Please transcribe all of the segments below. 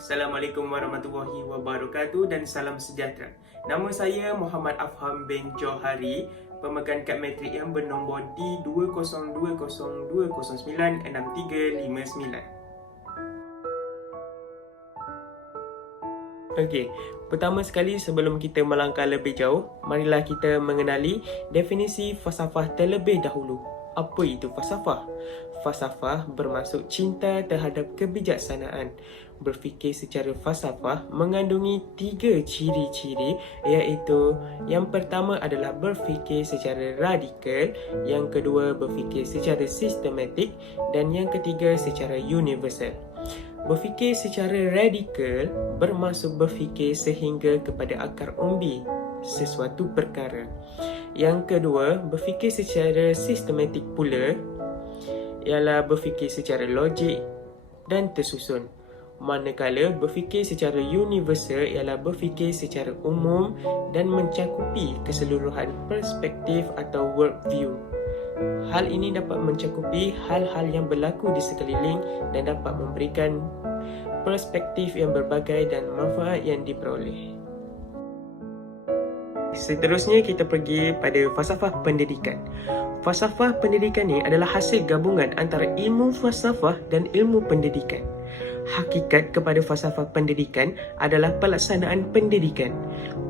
Assalamualaikum warahmatullahi wabarakatuh dan salam sejahtera. Nama saya Muhammad Afham bin Johari, pemegang kad matrik yang bernombor D2020296359. Okey, pertama sekali sebelum kita melangkah lebih jauh, marilah kita mengenali definisi falsafah terlebih dahulu. Apa itu falsafah? Falsafah bermaksud cinta terhadap kebijaksanaan. Berfikir secara falsafah mengandungi 3 ciri-ciri, iaitu yang pertama adalah berfikir secara radikal, yang kedua berfikir secara sistematik dan yang ketiga secara universal. Berfikir secara radikal bermaksud berfikir sehingga kepada akar umbi sesuatu perkara. Yang kedua, berfikir secara sistematik pula ialah berfikir secara logik dan tersusun. Manakala berfikir secara universal ialah berfikir secara umum dan mencakupi keseluruhan perspektif atau worldview. Hal ini dapat mencakupi hal-hal yang berlaku di sekeliling dan dapat memberikan perspektif yang berbagai dan manfaat yang diperoleh. Seterusnya kita pergi pada falsafah pendidikan. Falsafah pendidikan ni adalah hasil gabungan antara ilmu falsafah dan ilmu pendidikan. Hakikat kepada falsafah pendidikan adalah pelaksanaan pendidikan.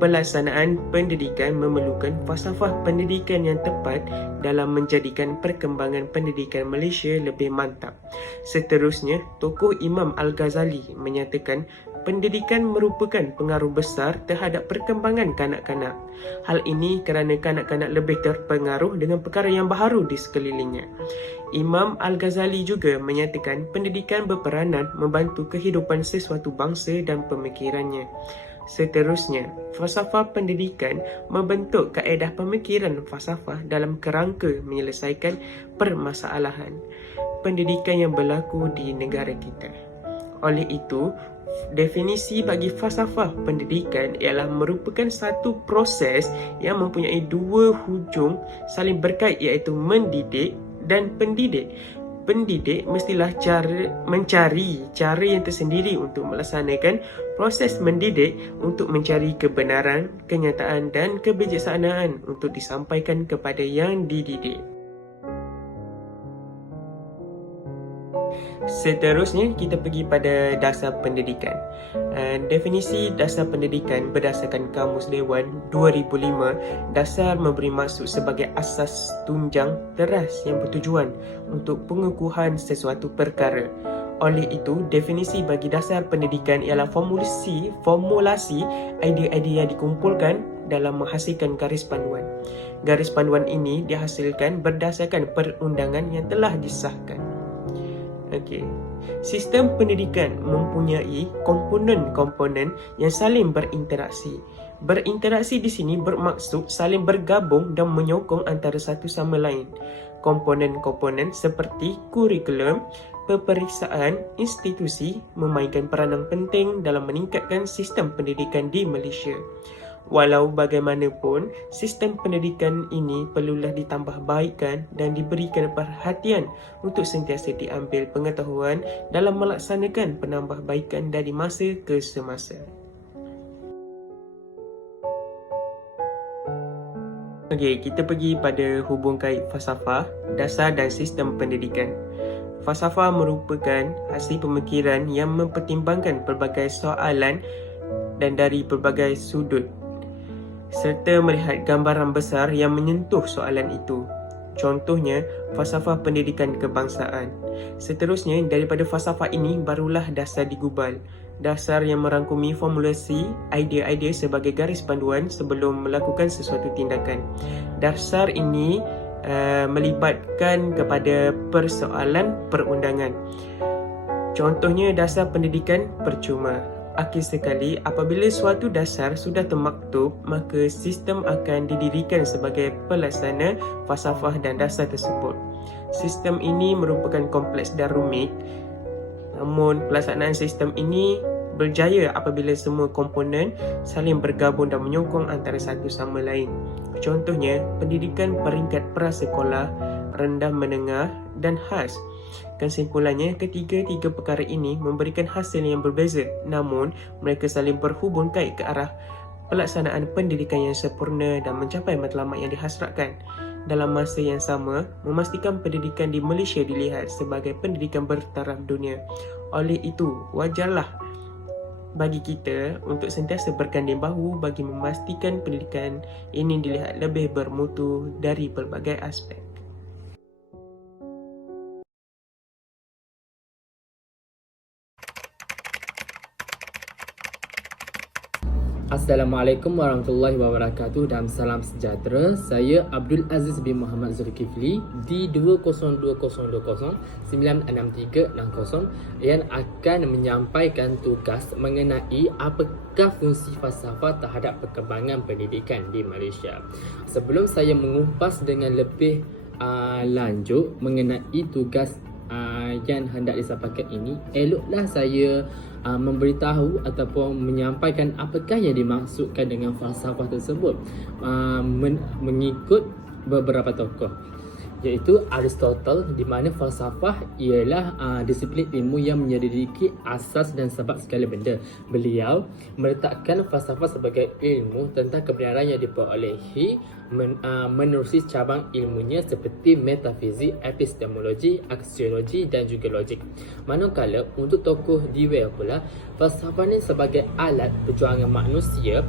Pelaksanaan pendidikan memerlukan falsafah pendidikan yang tepat dalam menjadikan perkembangan pendidikan Malaysia lebih mantap. Seterusnya, tokoh Imam Al-Ghazali menyatakan pendidikan merupakan pengaruh besar terhadap perkembangan kanak-kanak. Hal ini kerana kanak-kanak lebih terpengaruh dengan perkara yang baharu di sekelilingnya. Imam Al-Ghazali juga menyatakan pendidikan berperanan membantu kehidupan sesuatu bangsa dan pemikirannya. Seterusnya, falsafah pendidikan membentuk kaedah pemikiran falsafah dalam kerangka menyelesaikan permasalahan pendidikan yang berlaku di negara kita. Oleh itu, definisi bagi falsafah pendidikan ialah merupakan satu proses yang mempunyai dua hujung saling berkait, iaitu mendidik dan pendidik. Pendidik mestilah mencari cara yang tersendiri untuk melaksanakan proses mendidik untuk mencari kebenaran, kenyataan dan kebijaksanaan untuk disampaikan kepada yang dididik. Seterusnya, kita pergi pada dasar pendidikan. Definisi dasar pendidikan berdasarkan Kamus Dewan 2005, dasar memberi maksud sebagai asas tunjang teras yang bertujuan untuk pengukuhan sesuatu perkara. Oleh itu, definisi bagi dasar pendidikan ialah formulasi idea-idea yang dikumpulkan dalam menghasilkan garis panduan. Garis panduan ini dihasilkan berdasarkan perundangan yang telah disahkan. Okey. Sistem pendidikan mempunyai komponen-komponen yang saling berinteraksi. Berinteraksi di sini bermaksud saling bergabung dan menyokong antara satu sama lain. Komponen-komponen seperti kurikulum, peperiksaan, institusi memainkan peranan penting dalam meningkatkan sistem pendidikan di Malaysia. Walau bagaimanapun, sistem pendidikan ini perlulah ditambah baikkan dan diberikan perhatian untuk sentiasa diambil pengetahuan dalam melaksanakan penambahbaikan dari masa ke semasa. Okey, kita pergi pada hubung kait falsafah, dasar dan sistem pendidikan. Falsafah merupakan hasil pemikiran yang mempertimbangkan pelbagai soalan dan dari pelbagai sudut, serta melihat gambaran besar yang menyentuh soalan itu. Contohnya, falsafah pendidikan kebangsaan. Seterusnya, daripada falsafah ini barulah dasar digubal. Dasar yang merangkumi formulasi idea-idea sebagai garis panduan sebelum melakukan sesuatu tindakan. Dasar ini melibatkan kepada persoalan perundangan. Contohnya, dasar pendidikan percuma. Akhir sekali, apabila suatu dasar sudah termaktub, maka sistem akan didirikan sebagai pelaksana falsafah dan dasar tersebut. Sistem ini merupakan kompleks dan rumit, namun pelaksanaan sistem ini berjaya apabila semua komponen saling bergabung dan menyokong antara satu sama lain. Contohnya, pendidikan peringkat prasekolah, rendah menengah dan khas. Kesimpulannya, ketiga-tiga perkara ini memberikan hasil yang berbeza, namun mereka saling berhubung kait ke arah pelaksanaan pendidikan yang sempurna dan mencapai matlamat yang dihasratkan. Dalam masa yang sama, memastikan pendidikan di Malaysia dilihat sebagai pendidikan bertaraf dunia. Oleh itu, wajarlah bagi kita untuk sentiasa berganding bahu bagi memastikan pendidikan ini dilihat lebih bermutu dari pelbagai aspek. Assalamualaikum warahmatullahi wabarakatuh dan salam sejahtera. Saya Abdul Aziz bin Muhammad Zulkifli di 2020096360 yang akan menyampaikan tugas mengenai apakah fungsi falsafah terhadap perkembangan pendidikan di Malaysia. Sebelum saya mengupas dengan lebih lanjut mengenai tugas yang hendak disampaikan ini, eloklah saya memberitahu ataupun menyampaikan apakah yang dimaksudkan dengan falsafah tersebut mengikut beberapa tokoh, iaitu Aristotle, di mana falsafah ialah disiplin ilmu yang menyelidiki asas dan sebab segala benda. Beliau meletakkan falsafah sebagai ilmu tentang kebenaran yang diperolehi menerusi cabang ilmunya seperti metafizik, epistemologi, aksiologi dan juga logik. Manakala untuk tokoh Dewey pula, falsafah ni sebagai alat perjuangan manusia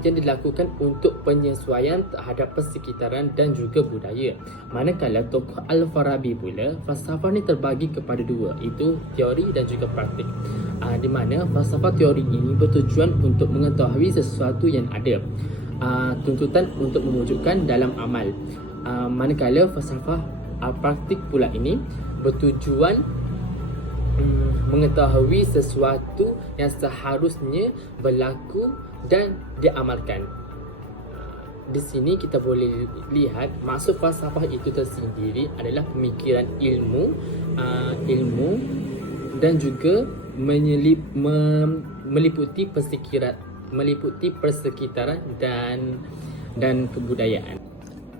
yang dilakukan untuk penyesuaian terhadap persekitaran dan juga budaya. Manakala tokoh Al-Farabi pula, falsafah ni terbagi kepada dua, iaitu teori dan juga praktik. Di mana falsafah teori ini bertujuan untuk mengetahui sesuatu yang ada, tuntutan untuk mewujudkan dalam amal. Manakala falsafah praktik pula ini bertujuan mengetahui sesuatu yang seharusnya berlaku dan diamalkan. Di sini kita boleh lihat maksud falsafah itu tersendiri adalah pemikiran ilmu dan juga meliputi persekitaran dan kebudayaan.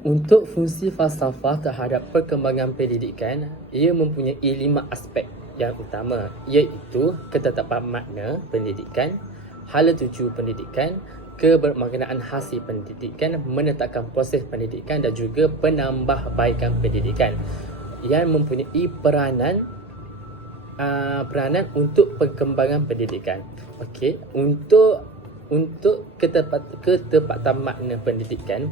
Untuk fungsi falsafah terhadap perkembangan pendidikan, ia mempunyai 5 aspek yang utama, iaitu ketetapan makna pendidikan, hala tuju pendidikan, kebermaknaan hasil pendidikan, menetapkan proses pendidikan dan juga penambahbaikan pendidikan, yang mempunyai peranan untuk perkembangan pendidikan. Okey, untuk ketepatan makna pendidikan,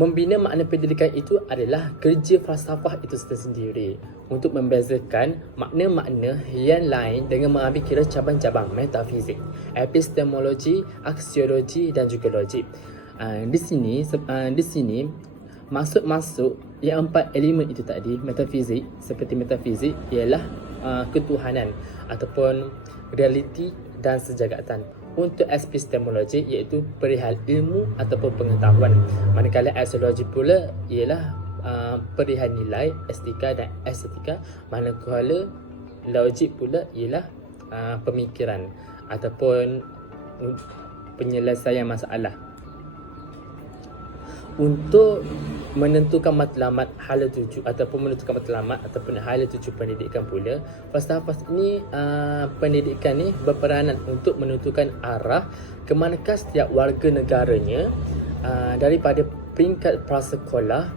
membina makna pendidikan itu adalah kerja falsafah itu sendiri untuk membezakan makna-makna yang lain dengan mengambil kira cabang-cabang metafizik, epistemologi, aksiologi dan juga logik. Di sini maksud yang 4 elemen itu tadi, metafizik, seperti metafizik ialah ketuhanan ataupun realiti dan sejagatan. Untuk epistemologi iaitu perihal ilmu ataupun pengetahuan. Manakala aksiologi pula ialah perihal nilai, etika dan estetika. Manakala logik pula ialah pemikiran ataupun penyelesaian masalah. Untuk menentukan matlamat hala tuju ataupun hala tuju pendidikan pula, falsafah ni pendidikan ni berperanan untuk menentukan arah ke manakah setiap warga negaranya daripada peringkat prasekolah,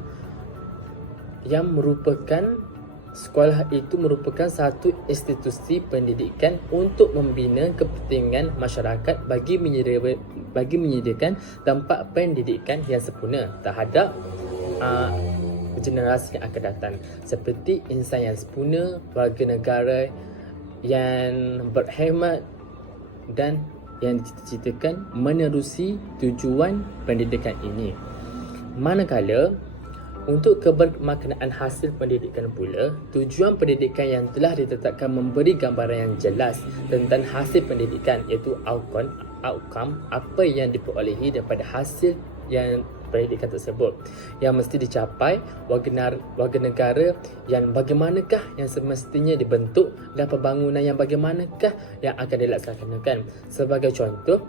yang merupakan sekolah itu merupakan satu institusi pendidikan untuk membina kepentingan masyarakat bagi menyediakan tempat pendidikan yang sempurna terhadap generasi yang akan datang, seperti insan yang sempurna, warga negara yang berkhidmat dan yang dicita-citakan menerusi tujuan pendidikan ini. Manakala untuk kebermaknaan hasil pendidikan pula, tujuan pendidikan yang telah ditetapkan memberi gambaran yang jelas tentang hasil pendidikan, iaitu outcome apa yang diperolehi daripada hasil yang pendidikan tersebut, yang mesti dicapai warga negara yang bagaimanakah yang semestinya dibentuk dan pembangunan yang bagaimanakah yang akan dilaksanakan. Sebagai contoh,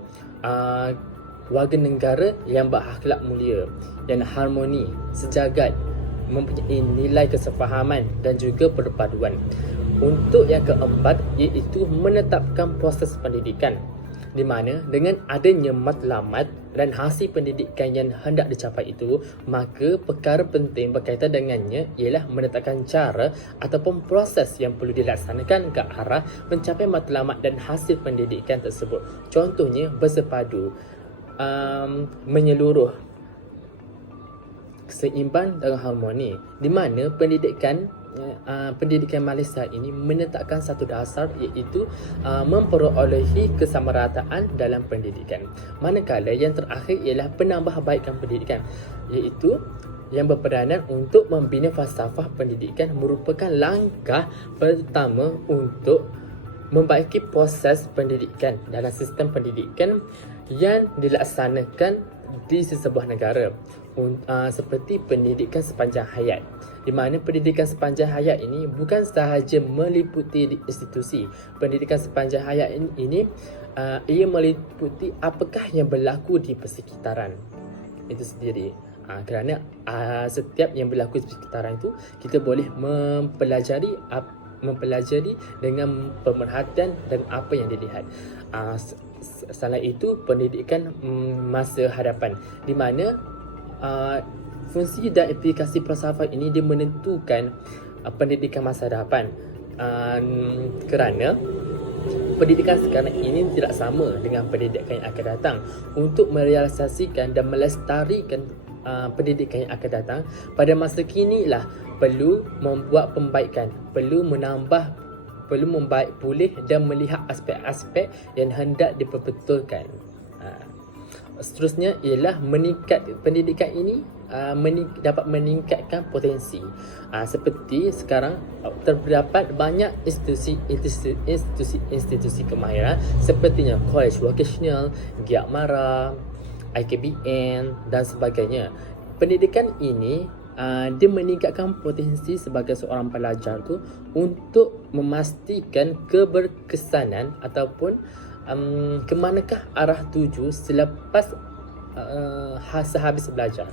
warga negara yang berakhlak mulia, yang harmoni, sejagat, mempunyai nilai kesefahaman dan juga perpaduan. Untuk yang keempat, iaitu menetapkan proses pendidikan, di mana dengan adanya matlamat dan hasil pendidikan yang hendak dicapai itu, maka perkara penting berkaitan dengannya ialah menetapkan cara ataupun proses yang perlu dilaksanakan ke arah mencapai matlamat dan hasil pendidikan tersebut. Contohnya bersepadu, menyeluruh, seimbang dan harmoni, di mana pendidikan Malaysia ini menetapkan satu dasar, iaitu memperolehi kesamarataan dalam pendidikan. Manakala yang terakhir ialah penambahbaikan pendidikan, iaitu yang berperanan untuk membina falsafah pendidikan, merupakan langkah pertama untuk membaiki proses pendidikan dalam sistem pendidikan yang dilaksanakan di sesebuah negara, seperti pendidikan sepanjang hayat, di mana pendidikan sepanjang hayat ini bukan sahaja meliputi di institusi. Pendidikan sepanjang hayat ini ia meliputi apakah yang berlaku di persekitaran itu sendiri. Kerana setiap yang berlaku di persekitaran itu kita boleh mempelajari dengan pemerhatian dan apa yang dilihat. Selain itu, pendidikan masa hadapan, di mana fungsi dan aplikasi falsafah ini dia menentukan pendidikan masa hadapan, kerana pendidikan sekarang ini tidak sama dengan pendidikan yang akan datang. Untuk merealisasikan dan melestarikan pendidikan yang akan datang pada masa kini lah, perlu membuat pembaikan, perlu membaik pulih dan melihat aspek-aspek yang hendak diperbetulkan. Seterusnya ialah pendidikan ini dapat meningkatkan potensi. Seperti sekarang terdapat banyak institusi kemahiran sepertinya College Vocational, Giat Mara, IKBN dan sebagainya. Pendidikan ini dia meningkatkan potensi sebagai seorang pelajar tu untuk memastikan keberkesanan ataupun ke manakah arah tuju selepas sehabis belajar.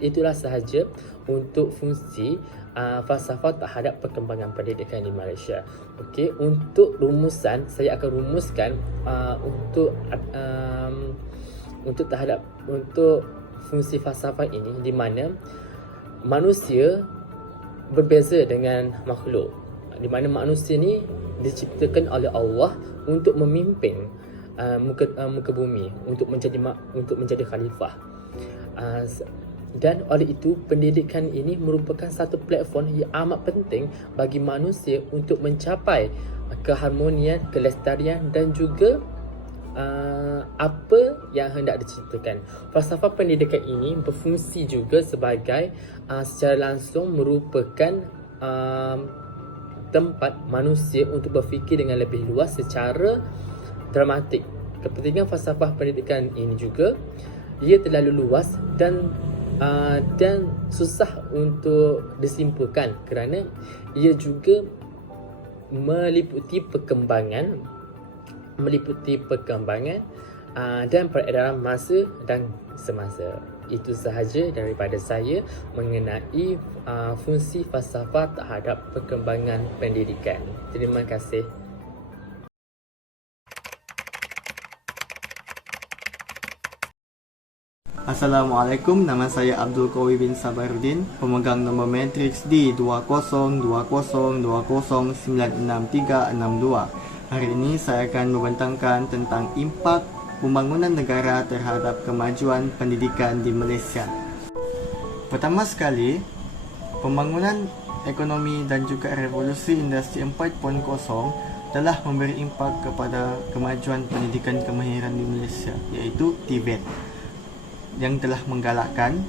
Itulah sahaja untuk fungsi falsafah terhadap perkembangan pendidikan di Malaysia. Okey, untuk rumusan saya akan rumuskan untuk fungsi falsafah ini, di mana manusia berbeza dengan makhluk, di mana manusia ni diciptakan oleh Allah untuk memimpin muka bumi, untuk menjadi khalifah. Dan oleh itu pendidikan ini merupakan satu platform yang amat penting bagi manusia untuk mencapai keharmonian, kelestarian dan juga apa yang hendak diciptakan. Falsafah pendidikan ini berfungsi juga sebagai secara langsung merupakan tempat manusia untuk berfikir dengan lebih luas secara dramatik. Kepentingan falsafah pendidikan ini juga ia terlalu luas dan susah untuk disimpulkan, kerana ia juga meliputi perkembangan dan peredaran masa dan semasa. Itu sahaja daripada saya mengenai fungsi falsafah terhadap perkembangan pendidikan. Terima kasih. Assalamualaikum, nama saya Abdul Qawi bin Sabaruddin, pemegang nombor matriks D202020966362. Hari ini saya akan membentangkan tentang impak pembangunan negara terhadap kemajuan pendidikan di Malaysia. Pertama sekali, pembangunan ekonomi dan juga revolusi industri 4.0 telah memberi impak kepada kemajuan pendidikan kemahiran di Malaysia, iaitu TVET, yang telah menggalakkan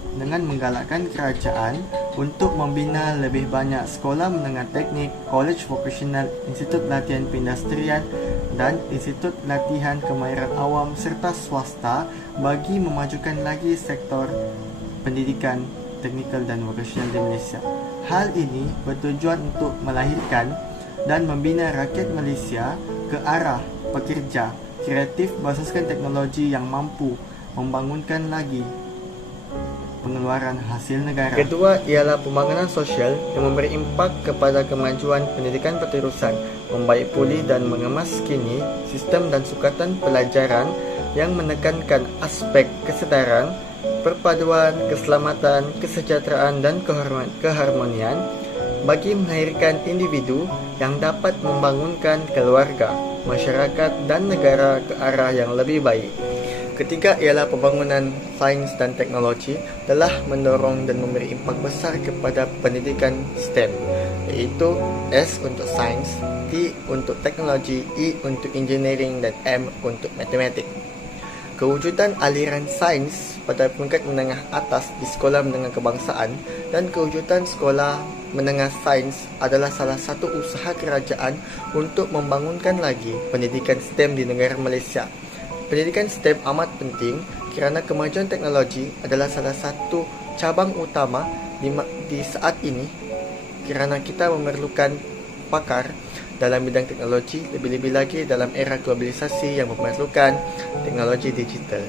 kerajaan untuk membina lebih banyak sekolah menengah teknik, college vocational, institut latihan perindustrian dan institut latihan kemahiran awam serta swasta bagi memajukan lagi sektor pendidikan teknikal dan vocational di Malaysia. Hal ini bertujuan untuk melahirkan dan membina rakyat Malaysia ke arah pekerja kreatif berasaskan teknologi yang mampu membangunkan lagi pengeluaran hasil negara. Kedua ialah pembangunan sosial yang memberi impak kepada kemajuan pendidikan berterusan, membaik pulih dan mengemaskini sistem dan sukatan pelajaran yang menekankan aspek kesedaran, perpaduan, keselamatan, kesejahteraan dan keharmonian bagi melahirkan individu yang dapat membangunkan keluarga, masyarakat dan negara ke arah yang lebih baik. Ketiga ialah pembangunan sains dan teknologi telah mendorong dan memberi impak besar kepada pendidikan STEM, iaitu S untuk sains, T untuk teknologi, E untuk engineering dan M untuk matematik. Kewujudan aliran sains pada peringkat menengah atas di sekolah menengah kebangsaan dan kewujudan sekolah menengah sains adalah salah satu usaha kerajaan untuk membangunkan lagi pendidikan STEM di negara Malaysia. Pendidikan STEM amat penting kerana kemajuan teknologi adalah salah satu cabang utama di saat ini kerana kita memerlukan pakar dalam bidang teknologi, lebih-lebih lagi dalam era globalisasi yang memerlukan teknologi digital.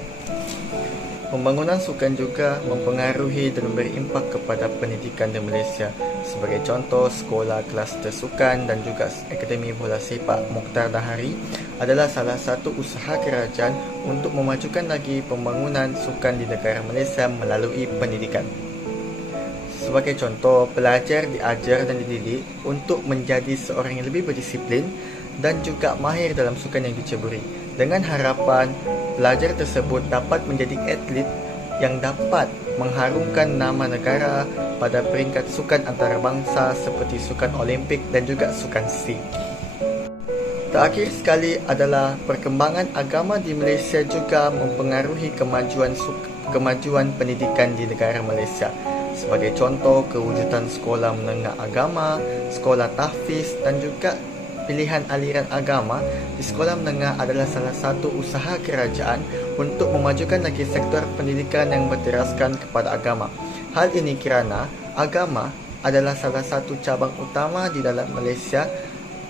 Pembangunan sukan juga mempengaruhi dan memberi impak kepada pendidikan di Malaysia. Sebagai contoh, sekolah, kluster sukan dan juga Akademi Bola Sepak Mokhtar Dahari adalah salah satu usaha kerajaan untuk memajukan lagi pembangunan sukan di negara Malaysia melalui pendidikan. Sebagai contoh, pelajar diajar dan dididik untuk menjadi seorang yang lebih berdisiplin dan juga mahir dalam sukan yang diceburi, dengan harapan pelajar tersebut dapat menjadi atlet yang dapat mengharumkan nama negara pada peringkat sukan antarabangsa seperti sukan Olimpik dan juga sukan SEA. Terakhir sekali adalah perkembangan agama di Malaysia juga mempengaruhi kemajuan pendidikan di negara Malaysia. Sebagai contoh, kewujudan sekolah menengah agama, sekolah tahfiz dan juga pilihan aliran agama di sekolah menengah adalah salah satu usaha kerajaan untuk memajukan lagi sektor pendidikan yang berteraskan kepada agama. Hal ini kerana agama adalah salah satu cabang utama di dalam Malaysia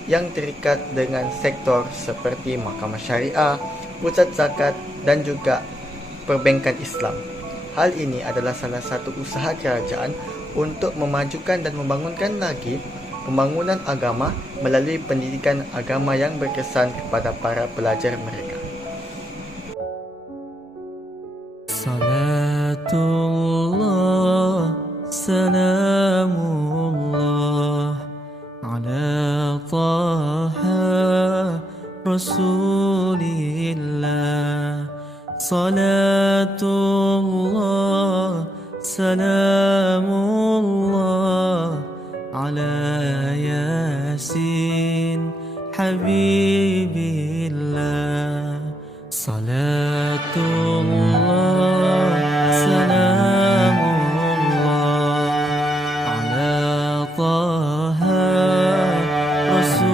yang terikat dengan sektor seperti mahkamah syariah, pusat zakat dan juga perbankan Islam. Hal ini adalah salah satu usaha kerajaan untuk memajukan dan membangunkan lagi pembangunan agama melalui pendidikan agama yang berkesan kepada para pelajar mereka. Salatullah, salamullah ala taha rasulillah. Salatullah, salamullah ala yasin habibillah. Salatullah, salamullah ala taha rasulillah.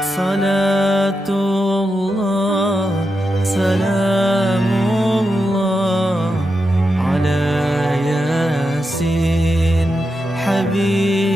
Salatullah, salamullah ala yasin habib